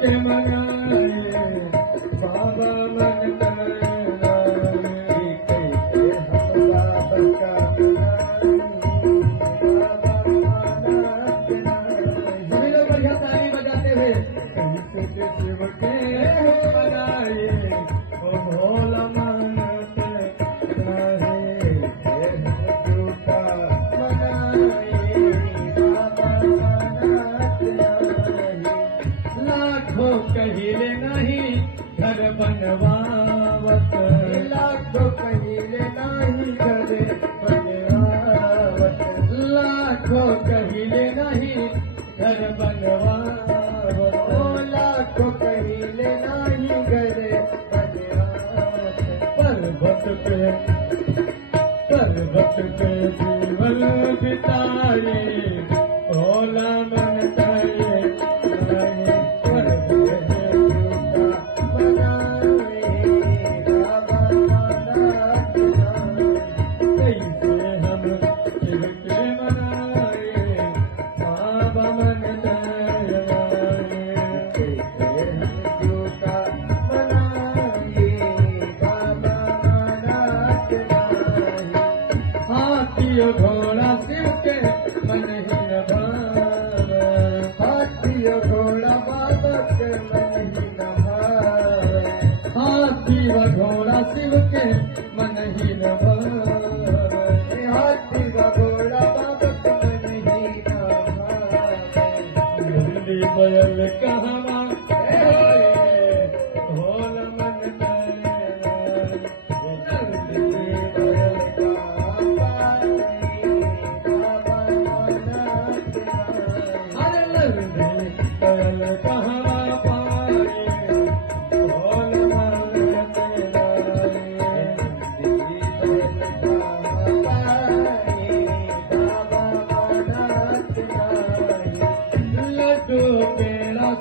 के मनाए बाबा मन तराए कैसे हम बाबा का सभी लोग बढ़िया ताली बजाते हुए कैसे शिव के मनाए ओ भोला मन तराए झूठा मनाए बाबा लाखों कहिले नहीं घर बनवावत लाखों कहिले नहीं घर बनवावत लाखों कहिले नहीं घर बनवावत लाखों कहिले नहीं घर बनवावत पर्वत पे जीवन बिताए भोला मन तराए घोड़ा शिव के मन ही न भावे हाथी घोड़ा बाबा के मन ही न भावे हाथी घोड़ा शिव के मन ही न भावे हाथी घोड़ा बाबा के मन ही न भावे बैल कहवा भोला मन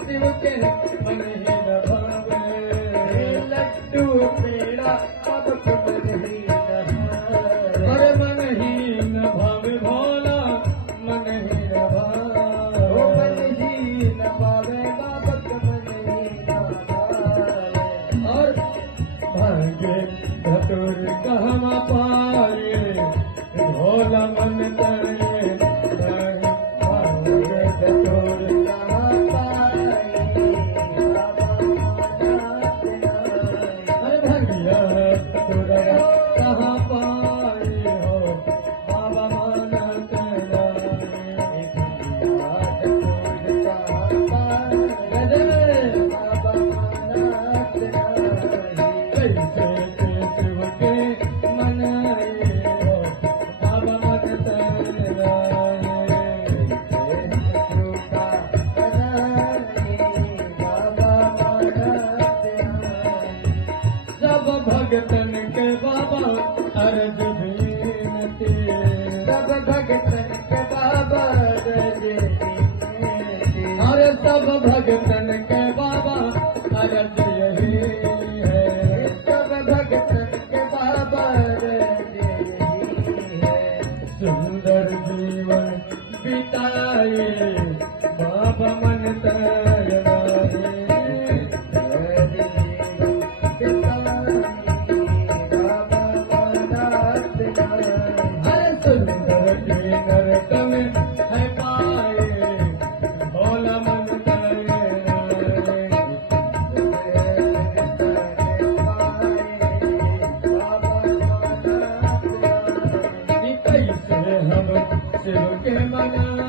शिव के मन ही न भावे लड्डू पेड़ा अब मन ही न भावे मन ही न भावे भोला मन ही न भावे मन ही न भावे बाबा मन ही न भावे और भाग्य धतुर कहवा पाए भोला मन तराए भाग्य धतुर भगतन के बाबा अर्ज बीनती सब भगतन के बाबा अर्ज बीनती अरे सब भगतन के बाबा अर्ज यही है सब भगतन के बाबा अर्ज यही है सुंदर जीवन बिताए बाबा मन तराए शिव के मना